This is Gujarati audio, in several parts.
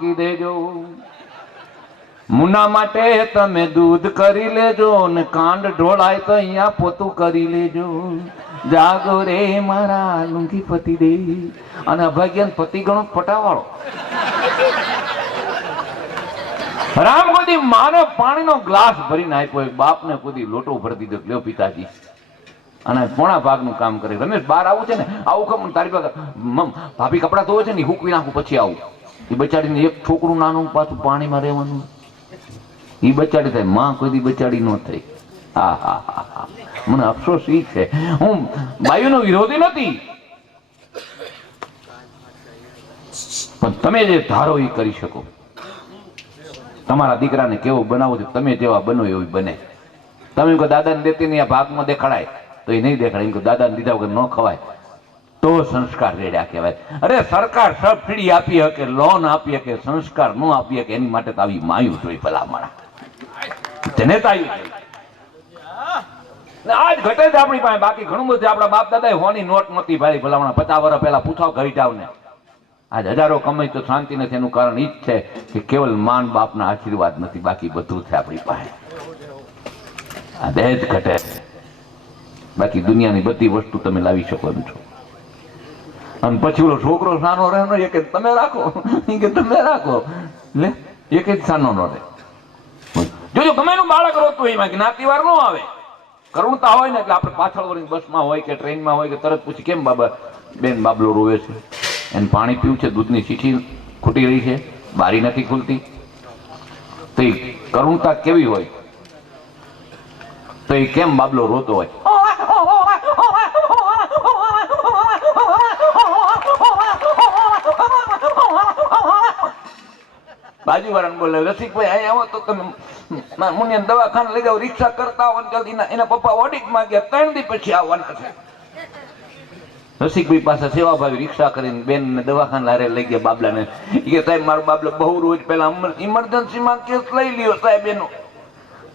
મૂકી દેજો. મુના માટે તમે દૂધ કરી લેજો ને કાંડ ઢોળાય તો અહીંયા પોતું કરી લેજો. જાગો રે મારા લુંગી પતિ દે. અને અભાગ્યન પતિ ગણો પટાવાળો. રામ કોઈ માને પાણીનો ગ્લાસ ભરીને આપ્યો, બાપને કોઈ લોટો ભરી દીધો, લ્યો પિતાજી. અને પોણા ભાગનું કામ કરે. રમેશ બહાર આવું છે ને, આવું ખબર તારી પાસે ભાભી કપડા ધોવે છે ને, હુકવી નાખું પછી આવું. એ બચાડીને એક છોકરું નાનું પાછું પાણીમાં રહેવાનું. એ બચાડી થાય, માં કોઈ દી બચાડી ન થઈ. હા હા હા હા, મને અફસોસ એ છે. હું બાયુનો વિરોધી નથી, પણ તમે જે ધારો એ કરી શકો. તમારા દીકરાને કેવો બનાવો છે, તમે જેવા બનો એવું બને. તમે કહો દાદાને દેતી નહીં, આ ભાગમાં દેખાડાય તો એ નહીં દેખાડે. એમ કહો દાદાને દીધા વગર ન ખવાય તો સંસ્કાર રેડ્યા કહેવાય. અરે સરકાર સબસિડી આપી શકે, લોન આપી શકે, સંસ્કાર ન આપી શકે, એની માટે તો આવી માયું જોઈ ભલામણા. જનેતા આજ ઘટે જ આપણી પાસે. બાકી ઘણું બધું આપણા બાપ દાદા હોની નોટ નહોતી ભાઈ ભલામણા. 50 વર્ષ પહેલા પૂછાવ ઘરી જાવ ને. આજ હજારો કમાઈ તો શાંતિ નથી. એનું કારણ એ જ છે કે કેવલ માન બાપના આશીર્વાદ નથી, બાકી બધું છે આપણી પાસે. આ દહેજ ઘટે. બાકી દુનિયાની બધી વસ્તુ તમે લાવી શકો એમ છો. અને પછી ઓલો છોકરો સાનો રહે ને, એક તમે રાખો, કે તમે રાખો, લે એક જ સાનો ન રહે. જોજો ગમે એનું બાળક રોતું એમાં જ્ઞાતિવાર ન આવે. કરુણતા હોય ને એટલે આપણે પાછળ વળી બસમાં હોય કે ટ્રેનમાં હોય કે તરત પૂછી કેમ બાબા બેન બાબલો રોવે છે, એને પાણી પીવું છે, દૂધની શીશી ખૂટી રહી છે, બારી નથી ખુલતી. તો એ કરુણતા કેવી હોય, તો એ કેમ બાબલો રોતો હોય. બાજુવાળાને બોલે રસિકભાઈ અહીં આવો તો તમે મુનિયાને દવાખાને લઈ જાઓ, રિક્ષા કરતા આવો જલ્દી. એના પપ્પા ઓડિટમાં ગયા, 3 દી પછી આવવાના છે. રસિકભાઈ પાસે સેવાભાવી રિક્ષા કરીને બેન ને દવાખાને લારે લઈ ગયા બાબલાને. કે સાહેબ મારો બાબલો બહુ રોજ પેલા ઇમરજન્સીમાં કેસ લઈ લ્યો સાહેબ એનો.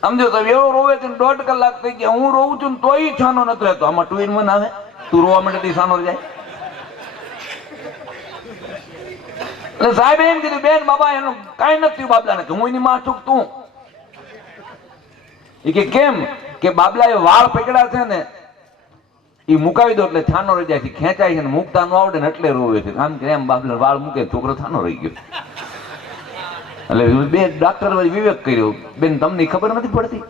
સમજો સાહેબ એવો રોવે છે, 1.5 કલાક થઈ ગયા. હું રોવું છું ને તોય છાનો નથી રહેતો. આમાં 2 in 1 આવે. તું રોવા માટે સાનો જાય. સાહેબ એમ કીધું બેન બાબા એનું કઈ નથી બાબલાને. હું એની માં છું તું. એ કે કેમ? કે બાબલા એ વાળ પકડ્યા છે ને એ મુકાવી દો એટલે છાનો રહી જાય છે, ખેંચાય છે ને મૂકતા ન આવડે ને એટલે રોવે છે. આમ કે એમ બાબલા વાળ મૂકે છોકરો છાનો રહી ગયો. એટલે બે ડાક્ટર વિવેક કર્યો, બેન તમને ખબર નથી પડતી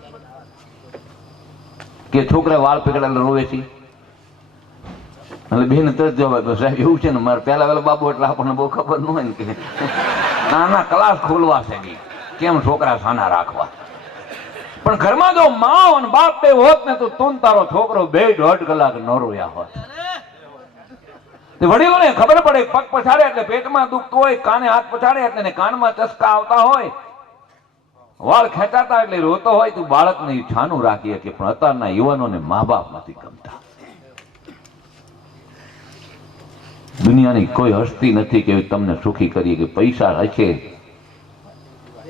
કે છોકરા વાળ પકડ્યા એટલે રોવે છે? એટલે બેન તરત જવાબ સાહેબ એવું છે ને મારે પેલા બાબુ એટલે આપણને બહુ ખબર ન હોય ને કે નાના ક્લાસ ખોલવા છે કેમ છોકરા સાના રાખવા. પણ ઘરમાં જો મા અને બાપ બે હોત ને તો તું તારો છોકરો 2.5 કલાક ન રોયા હોત. વડીલોને ખબર પડે પગ પછાડે એટલે પેટમાં દુખતું હોય, કાને હાથ પછાડે એટલે કાનમાં ચસકા આવતા હોય, વાળ ખેંચાતા એટલે રોતો હોય, તું બાળકને છાનું રાખી શકે. પણ અત્યારના યુવાનોને મા બાપ નથી ગમતા. દુનિયાની કોઈ હસ્તી નથી કે તમને સુખી કરીએ. કે પૈસા હશે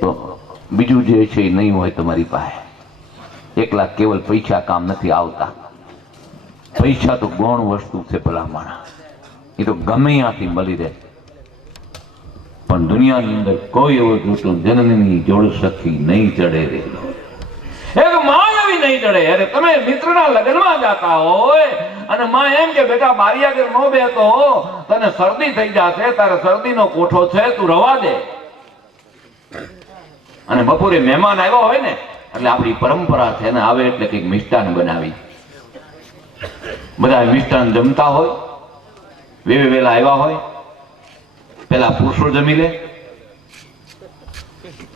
તો બીજું જે છે એ નહીં હોય તમારી પાસે. એકલા કેવલ પૈસા કામ નથી આવતા. પૈસા તો ગૌણ વસ્તુ છે ભલામણા, એ તો ગમે ત્યાંથી મળી રહે. પણ દુનિયાની અંદર કોઈ એવો જોતો જનની જોડ સખી નહીં ચડે રે, એક માં એવી નહીં ચડે. અરે તમે મિત્રના લગ્નમાં જતા હોય અને માં એમ કે બેટા મારી આગળ નો બેતો, તને શરદી થઈ જશે, તારે શરદીનો કોઠો છે, તું રવા દે. અને બપોરે મહેમાન આવ્યા હોય ને એટલે આપણી પરંપરા છે ને, આવે એટલે કંઈક મિષ્ટાન બનાવી. બધા મિષ્ટાન જમતા હોય, વેલા આવ્યા હોય, પેલા પુરુષો જમી લે,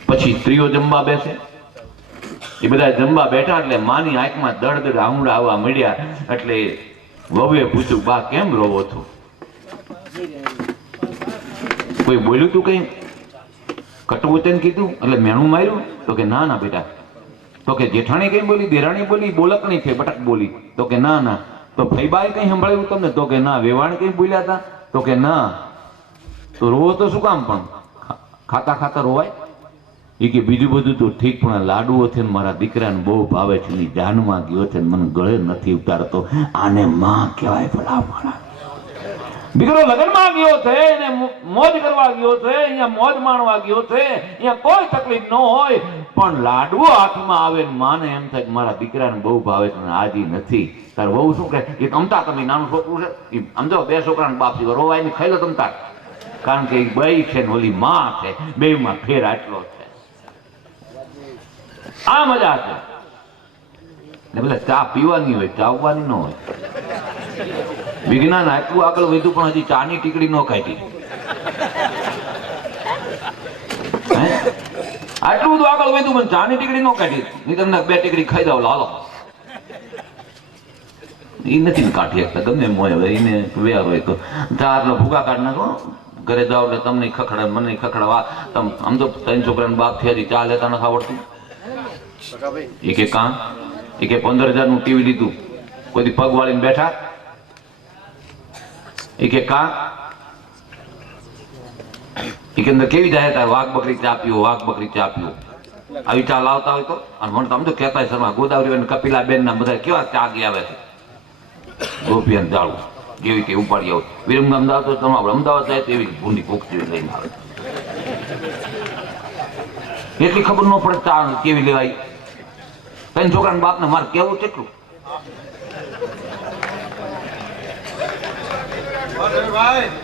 પછી સ્ત્રીઓ જમવા બેસે. એ બધા જમવા બેઠા એટલે માની આંખમાં દડ આંગળા આવવા મળ્યા. એટલે વહુએ પૂછ્યું, બા કેમ રોવો છો? કોઈ બોલ્યું તું કઈ કટુવચન કીધું એટલે મેણું માર્યું? તો કે ના ના બેટા. તો કે જેઠાણી કઈ બોલી, દેરાણી બોલી, બોલકણી છે બટક બોલી? તો કે ના ના. તો ફઈબાએ કઈ સંભળાયું તમને? તો કે ના. વેવાણ કઈ બોલ્યા હતા? તો કે ના. તો રોવો તો શું કામ? પણ ખાતા ખાતા રોવાય? એ કે બીજું બધું તો ઠીક, પણ લાડુઓ છે ને મારા દીકરાને બહુ ભાવે છે, ની જાનમાં ગયો છે મને ગળે નથી ઉતારતો. આને માં કહેવાય ભલા માણા. દીકરો લગ્નમાં ગયો છે એને મોજ કરવા ગયો છે, અહીંયા મોજ માણવા ગયો છે, અહીંયા કોઈ તકલીફ ન હોય, પણ લાડવો હાથમાં આવે ને માને એમ થાય કે મારા દીકરાને બહુ ભાવે છે ને આજી નથી. તાર બહુ શું કહે, એ તમતા તમે નાનું છોકરું છે, એ સમજો બે છોકરાને બાપ દીકરો રોવાય ને ખાઈ લો તમતા, કારણ કે એ બઈ છે ને ઓલી માં છે, બેમાં ફેર આટલો છે. આ મજા છે. ને પેલા ચા પીવાની હોય, ચાવવાની ન હોય. વિજ્ઞાન આટલું આગળ વધ્યું પણ હજી ચાની ટીકડી ન કાઢી. આટલું બધું આગળ વધ્યું પણ ચાની ટીકડી ન કાઢી. નહીં તમને બે ટીકડી ખાઈ દો લાલો. એ નથી ને કાઢી શકતા, ગમે એમ હોય. હવે એને વ્યા હોય તો ચા એટલે ભૂગા કાઢ નાખો. ઘરે જાઓ એટલે તમને ખખડે મને ખખડવા. આમ તો 3 છોકરાને બાપ થયા ચા લેતા નથી આવડતું. એ કે કામ એ કે 15,000 નું ટીવી લીધું, કોઈ પગ વાળીને બેઠા. એ કે કા એ કે અંદર કેવી જાય તાર વાઘ બકરી ચા પીવો, વાઘ બકરી ચા પીવો. આવી ચા લાવતા હોય તો. અને મને તમે તો કહેતા શર્મા ગોદાવરી અને કપિલા બેન ના બધા કેવા ચા ગયા આવે છે. ગોપિયન જાળવું જેવી તે ઉપાડી આવું. વિરમગામ જાવ તો તમે આપણે અમદાવાદ જાય તો એવી ભૂંડી કોક જેવી લઈને આવે. એટલી ખબર ન પડે ચા કેવી લેવાય. 3 છોકરાના બાપને મારે કેવું કેટલું.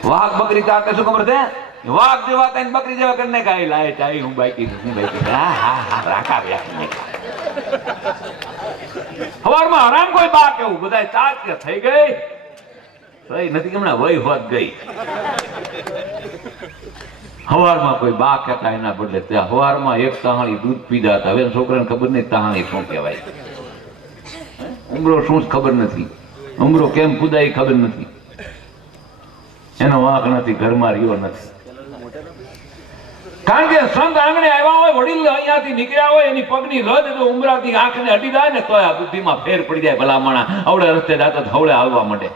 વાઘ બકરી ચા શું ખબર છે? વાઘ જેવા કઈ બકરી જેવા કરીને કાઈ લાય ચાઈ હું બાકી હા હા હા રાખા વ્યા. સવારમાં આરામ કોઈ બા કેવું બધા ચા કે થઈ ગઈ થઈ નથી કે હમણાં વહી હોત ગઈ. સવારમાં કોઈ બા કહેતા એના બદલે ત્યાં સવારમાં એક તહાણી દૂધ પીધા હતા. હવે છોકરાને ખબર નહીં તહાણી શું કહેવાય. ઉમરો શું જ ખબર નથી. ઉમરો કેમ કુદાય ખબર નથી. એનો વાંક નથી, ઘરમાં રહ્યો નથી. કારણ કે સંત આંગણે આવ્યા હોય, વડીલ અહીંયાથી નીકળ્યા હોય, એની પગની રજ જો ઉમરાથી આંખને અડી જાય ને તો આ બુદ્ધિમાં ફેર પડી જાય. ભલામણા આવડે રસ્તે જાતો હવડે આવવા માંડે.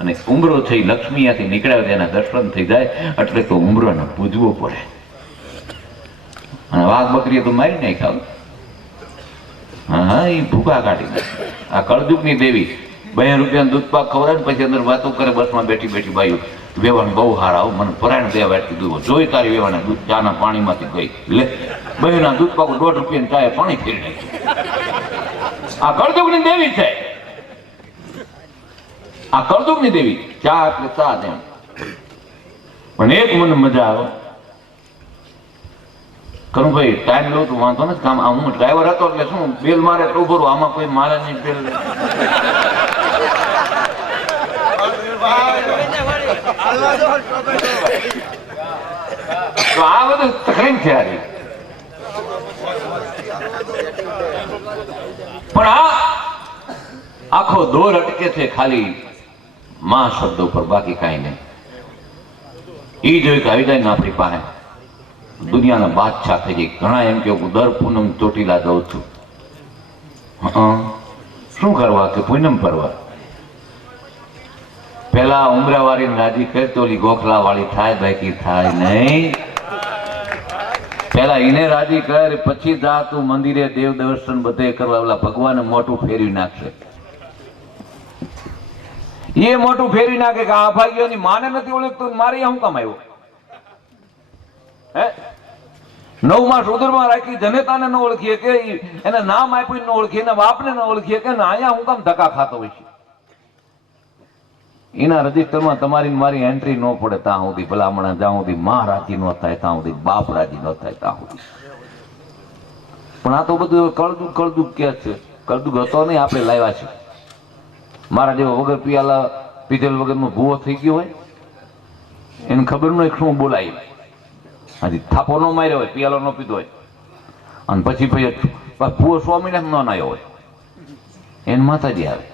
અને ઉમરો થઈ લક્ષ્મી ત્યાંથી નીકળ્યા એના દર્શન થઈ જાય એટલે તો ઉમરોને પૂજવો પડે. અને વાઘ બકરીએ તો મારી નાખ્યા. હા એ ભૂખા કાઢી નાખે. આ કળજુગની દેવી 2 રૂપિયાનું દૂધ પાક ખવડાવે પછી અંદર વાતો કરે બસમાં બેઠી બેઠી બાયું વેવાણ બહુ હારા આવું મને પરાયણ બે વાટકી દૂધ જોઈ તારી વેવાને દૂધ ચાના પાણીમાંથી ગઈ લે 2 ના દૂધ પાક 1.5 રૂપિયાની ચાએ પાણી ફેરી નાખ્યું. આ કળજુગની દેવી છે. આ કળજુગની દેવી ચા એટલે ચા એમ. પણ એક મને મજા આવે કરું ભાઈ ટાઈમ લઉં તો વાંધો નથી કામ. હું ડ્રાઈવર હતો એટલે શું બિલ મારે તો ભરું, આમાં કોઈ મારે નહીં બિલ. તો આ બધું તકલીફ છે યાર. પણ આ આખો દોર અટકે છે ખાલી માં શબ્દ ઉપર, બાકી કાંઈ નહીં. એ જોયું કે આવી જાય ને આપણી પાસે દુનિયાના બાદશાહ થઈ ગઈ. ઘણા એમ કે હું દર પૂનમ ચોટીલા દઉં છું. શું કરવા કે પૂનમ પરવા. પેલા ઉમરાવાળી રાજી કરે તો ઓલી ગોખલા વાળી થાય, બાકી થાય નહીં. પેલા એને રાજી કર પછી જા તું મંદિરે દેવ દર્શન બધે કરવા. ઓલા ભગવાન મોટું ફેરવી નાખશે. એ મોટું ફેરવી નાખે કે આ ભાગ્યોની માને નથી ઓળખતું મારે શું કામ આવ્યો. હે 9 માસ ઉદરમાં રાખી જનેતાને ન ઓળખીએ કે એને નામ આપ્યું ન ઓળખીએ, એના બાપને ન ઓળખીએ કે અહીંયા હું કામ ધક્કા ખાતો હોય છે. એના રજીસ્ટરમાં તમારી મારી એન્ટ્રી ન પડે ત્યાં સુધી, ભલામણા જ્યાં સુધી માં રાજી ન થાય ત્યાં સુધી, બાપ રાજી ન થાય ત્યાં સુધી. પણ આ તો બધું કળદુક કળદુક કે છે. કળદુક હતો નહીં, આપણે લાવ્યા છે. મારા જેવો વગર પિયાલા પીધેલ વગરનો ભૂવો થઈ ગયો હોય એને ખબર ન હોય શું બોલાય. હજી થાપો ન માર્યો હોય, પિયાલો ન પીધો હોય અને પછી ભૂવો 100 મહિના ન નાયો હોય એને માતાજી આવે.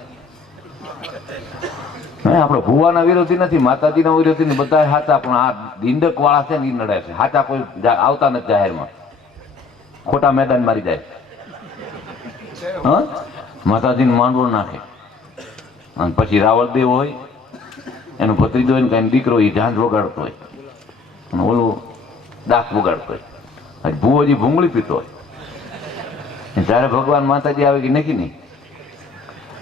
આપણે ભુવાના વિરોધી નથી, માતાજીના વિરોધી નથી, બધા સાચા. પણ આ દિંડક વાળા છે ને એ નડે છે. સાચા કોઈ આવતા નથી જાહેરમાં, ખોટા મેદાન મારી જાય. હા માતાજીને માંડવો નાખે અને પછી રાવળ દેવ હોય એનો ભત્રીજો હોય ને કઈ દીકરો એ ઝાંઝ વગાડતો હોય અને ઓલો દાંત વગાડતો હોય. ભુવોજી ભૂંગળી પીતો હોય. જયારે ભગવાન માતાજી આવે કે નથી નહીં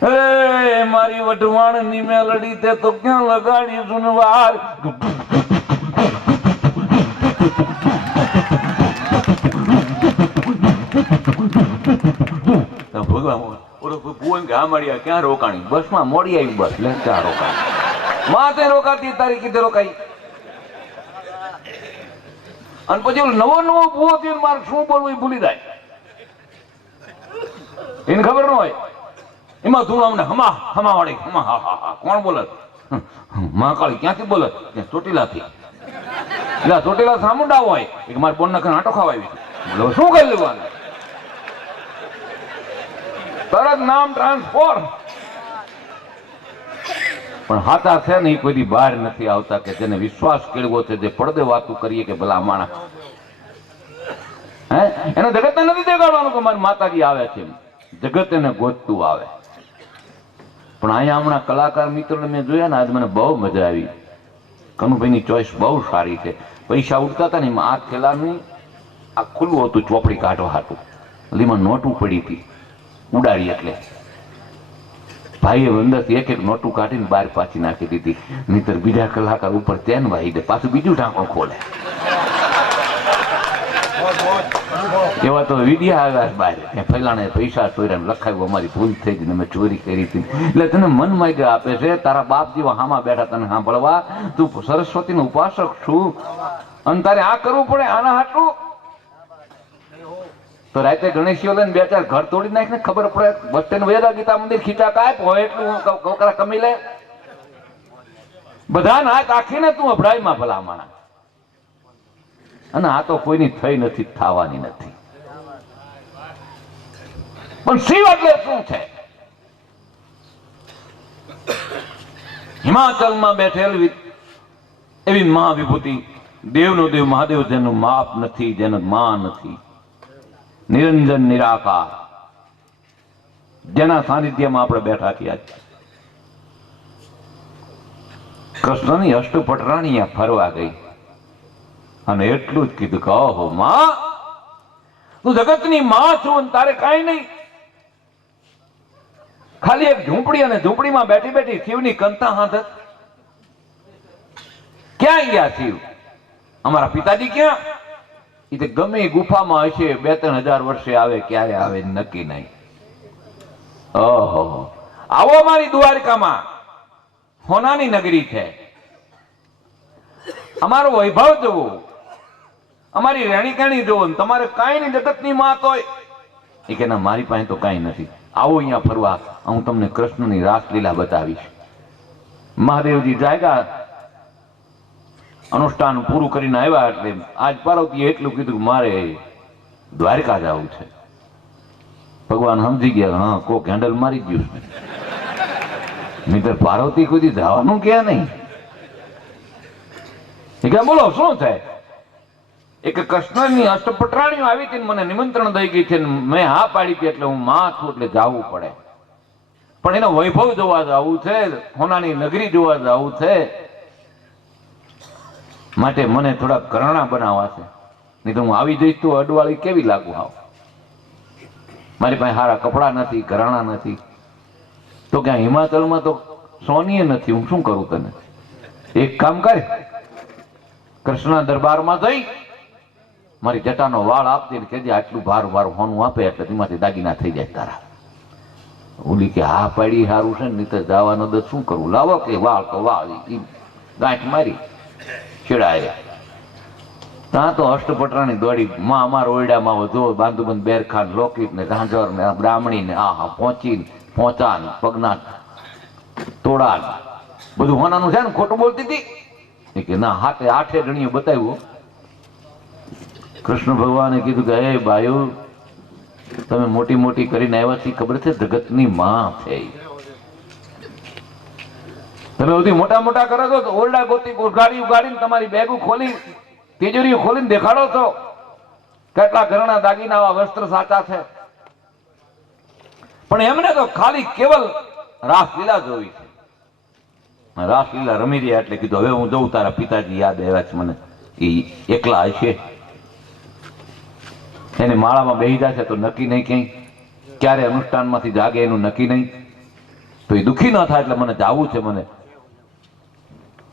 એ મારી વઢવાણ ની મેલડી તે તો ક્યાં લગાડી સુનવાર. ભગવાન ભુવન કે મળ્યા ક્યાં રોકાણી? બસમાં મોડી આવી બસ લે ક્યાં રોકાણી? માથે રોકાતી તારી કીધે રોકાઈ. અને પછી નવો નવો ભૂવો થયો મારે શું બોલવું એ ભૂલી જાય. એને ખબર ન હોય એમાં તું અમને હમા હમા વાળી હમા હા હા હા કોણ બોલત? મહાકાળી. ક્યાંથી બોલત? ચોટીલાથી. એટલે ચોટીલા સામુંડા હોય કે મારે બોન ના આટો ખાવા આવી શું કરી લેવાનું? તરત નામ ટ્રાન્સફોર. પણ હાથા છે ને એ કોઈ બહાર નથી આવતા કે જેને વિશ્વાસ કેળવો છે, જે પડદે વાતું કરીએ કે ભલા માણા હે એને જગત નથી દેખાડવાનું કે મારી માતાજી આવે છે. જગત એને ગોતતું આવે. પણ અહીંયા હમણાં કલાકાર મિત્રોને મેં જોયા ને આજ મને બહુ મજા આવી. કનુભાઈની ચોઈસ બહુ સારી છે. પૈસા ઉડતા હતા ને એમાં આ થેલાની આ ખુલ્લું હતું ચોપડી કાઢવા હતું. લીમાં નોટું પડી હતી ઉડાડી એટલે ભાઈએ અંદરથી એક એક નોટું કાઢીને બહાર પાછી નાખી દીધી. નહીતર બીજા કલાકાર ઉપર તેન વાહી દે પાછું બીજું ઢાંકણ ખોલે. એવા તો વિડિયા આવ્યા બહાર ફેલાણે પૈસા ચોર્યા લખાયું અમારી ભૂલ થઈ ગઈ અમે ચોરી કરી હતી. એટલે તને મન માગ્ય આપે છે. તારા બાપ જેવા હામાં બેઠા તને સાંભળવા. તું સરસ્વતીનો ઉપાસક છું અને તારે આ કરવું પડે આના હાટલું. તો રાતે ગણેશીઓ લઈને બે ચાર ઘર તોડી નાખીને ખબર પડે. બસ સ્ટેન્ડ વેદા ગીતા મંદિર ખીચા કાય હોય એટલું કોકરા કમી લે. બધા નાક આખીને તું અભડાઈમાં ભલા માણા. અને આ તો કોઈની થઈ નથી થવાની નથી. પણ શિવ એટલે શું છે? હિમાચલમાં બેઠેલ એવી મહાવિભૂતિ દેવનો દેવ મહાદેવ જેનું માપ નથી, જેનું માં નથી, નિરંજન નિરાકાર, જેના સાનિધ્યમાં આપણે બેઠા છીએ. કૃષ્ણની અષ્ટપટરાણી ફરવા ગઈ અને એટલું જ કીધું કે ઓહો માં તું જગતની માં છું તારે કાંઈ નહીં. ખાલી એક ઝૂંપડી અને ઝૂંપડીમાં બેઠી બેઠી શિવની કંતા હાથ. ક્યાં ગયા શિવ? અમારા પિતાજી ક્યાં? એ તો ગમે ગુફામાં હશે 2-3 હજાર વર્ષે આવે ક્યારે આવે નક્કી નહીં. ઓહો આવો અમારી દ્વારકામાં હોનાની નગરી છે. અમારો વૈભવ જોવો, અમારી રેણી કેણી જોવો. તમારે કાંઈ નહીં જગતની માત હોય. એ કે ના મારી પાસે તો કાંઈ નથી. આવો અહીંયા ફરવા, હું તમને કૃષ્ણની રાસલીલા બતાવીશ. મહાદેવજી જાગ્યા અનુષ્ઠાન પૂરું કરીને આવ્યા એટલે આજ પાર્વતીએ એટલું કીધું કે મારે દ્વારકા જવું છે. ભગવાન સમજી ગયા હા કોક હેન્ડલ મારી ગયું છે. નહીતર પાર્વતી કોઈ જવાનું ક્યાં નહીં. કે બોલો શું થાય? એક કૃષ્ણની અષ્ટપટરાણીઓ આવી હતી મને નિમંત્રણ દઈ ગઈ છે. મેં હા પાડી હતી એટલે હું માં છું એટલે જવું પડે. પણ એનો વૈભવ જોવા જવું છે, હોનાની નગરી જોવા જવું છે. માટે મને થોડા ઘરાણા બનાવવા છે. નહીં તો હું આવી જઈશ તો અડવાળી કેવી લાગુ આવ. મારી પાસે સારા કપડા નથી, ઘરાણા નથી. તો ક્યાં હિમાચલમાં તો સોનીએ નથી. હું શું કરું તને? એક કામ કર, કૃષ્ણ દરબારમાં જઈ મારી જટાનો વાળ આપતી કેજે આટલું ભારું ભારું હોનું આપે એટલે તેમાંથી દાગીના થઈ જાય તારા. ઓલી કે હા પાડી સારું છે ને તો જવાનો દસ શું કરવું? લાવો કે વાળ તો વાળ ગાંઠ મારી ચડાય. ત્યાં તો અષ્ટપટરાણી દોડી માં અમારા ઓરડામાં જો બાંધુબંધ બેરખાન લોકેટ ને ઝાંઝર ને બ્રાહ્મણી ને આહા પહોંચી પહોંચાન પગના તોડાન બધું હોનાનું છે ને ખોટું બોલતી હતી કે ના હાથે 8 જણીઓ બતાવ્યું. કૃષ્ણ ભગવાને કીધું કે હે ભાઈઓ તમે મોટી મોટી કરીને આવ્યા છે ખબર છે જગતની માં છે. તમે બધી મોટા મોટા કરો છો તો ઓરડા ગોતી ગાડી ઉગાડીને તમારી બેગો ખોલી તિજોરીઓ ખોલીને દેખાડો છો કેટલા ઘરના દાગીના વસ્ત્ર સાચા છે. પણ એમને તો ખાલી કેવલ રાસલીલા જોઈ છે. રાસલીલા રમી રહ્યા એટલે કીધું હવે હું જઉં તારા પિતાજી યાદ આવ્યા છે મને. એ એકલા હશે એને માળામાં બેસી જશે તો નક્કી નહીં ક્યાંય ક્યારે અનુષ્ઠાનમાંથી જાગે એનું નક્કી નહીં. તો એ દુઃખી ન થાય એટલે મને જાવું છે મને.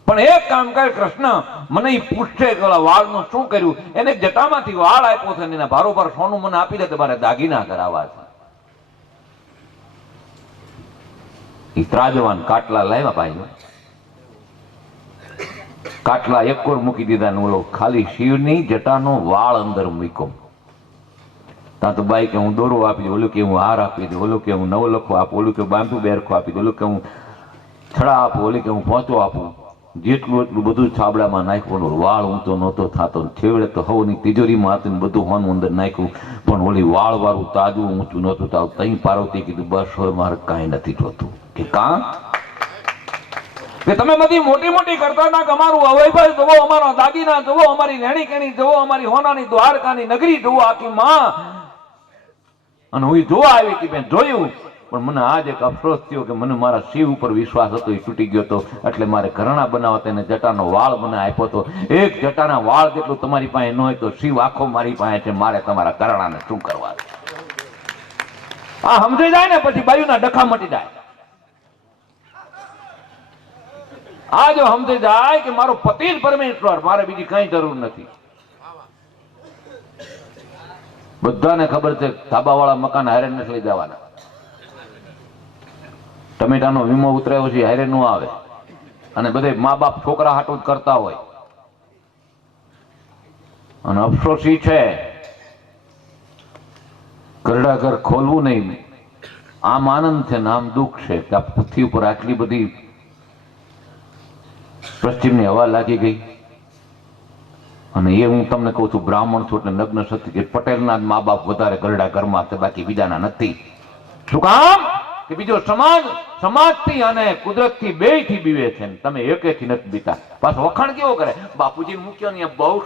પણ એક કામ કરે કૃષ્ણ, મને એ પૂછશે કે ઓલા વાળનું શું કર્યું, એને જટામાંથી વાળ આપ્યો છે ને એના ભારોભાર સોનું મને આપી દે તો મારે દાગીના કરાવવા છે. એ ત્રાજવાન કાટલા લાવ્યા ભાઈ, કાટલા એક કોર મૂકી દીધા ને ઓલો ખાલી શિવની જટાનો વાળ અંદર મૂક્યો. ત્યાં તો બાઈ કે હું દોરો આપી દઉં, ઓલું કે હું હાર આપી દઉં, ઓલું કે હું નવલખો આપું, ઓલું કે બાંધું બેરખો આપી દઉં, ઓલું કે હું છડા આપું, ઓલી કે હું પહોંચો આપું. જેટલું એટલું બધું છાબડામાં નાખ્યું. ઓલો વાળ ઊંચો નહોતો થતો, છેવડે તો હવની તિજોરીમાં હતું ને બધું હોનું અંદર નાખ્યું, પણ ઓલી વાળ વાળું તાજું ઊંચું નહોતું થતું. તઈ પાર્વતી કીધું બસ હવે મારે કાંઈ નથી જોતું. કે કાં કે તમે બધી મોટી મોટી કરતા ના, અમારું અવૈભવ જોવો, અમારા દાગીના જોવો, અમારી રહેણી કેણી જોવો, અમારી હોનાની દ્વારકાની નગરી જોવો આખી માં. અને હું જોવા આવી કે મેં જોયું, પણ મને આજ એક અફસોસ થયો કે મને મારા શિવ ઉપર વિશ્વાસ હતો એ તૂટી ગયો હતો. એટલે મારે ઘરણા બનાવવા તેને જટાનો વાળ મને આપ્યો હતો. એક જટાના વાળ જેટલું તમારી પાસે ન હોય તો શિવ આખો મારી પાસે છે. મારે તમારા ઘરણાને શું કરવા? આ સમજાઈ જાય ને પછી બાયુના ડખા મટી જાય. આ જો સમજાઈ જાય કે મારો પતિ જ પરમેશ્વર, મારે બીજી કઈ જરૂર નથી. બધાને ખબર છે ધાબાવાળા મકાન હારે નથી લઈ જવાના. ટમેટાનો વીમો ઉતરાયો છે હારે નો આવે. અને બધે મા બાપ છોકરા હાટું જ કરતા હોય. અને અફસોસ ઈ છે ઘરડા ઘર ખોલવું નહીં. આમ આનંદ છે ને આમ દુઃખ છે કે આ પૃથ્વી ઉપર આટલી બધી પશ્ચિમની હવા લાગી ગઈ. અને એ હું તમને કહું છું, બ્રાહ્મણ છું એટલે નગ્ન સત્ય કે પટેલના મા બાપ વધારે ઘરડા ઘરમાં છે, બાકી બીજાના નથી. શું કામ કે બીજો સમાજથી અને કુદરતથી બેયથી બીવે છે, તમે એકેથી નથી બીતા. પાછો વખાણ કેવો કરે, બાપુજી મૂક્યો ને બહુ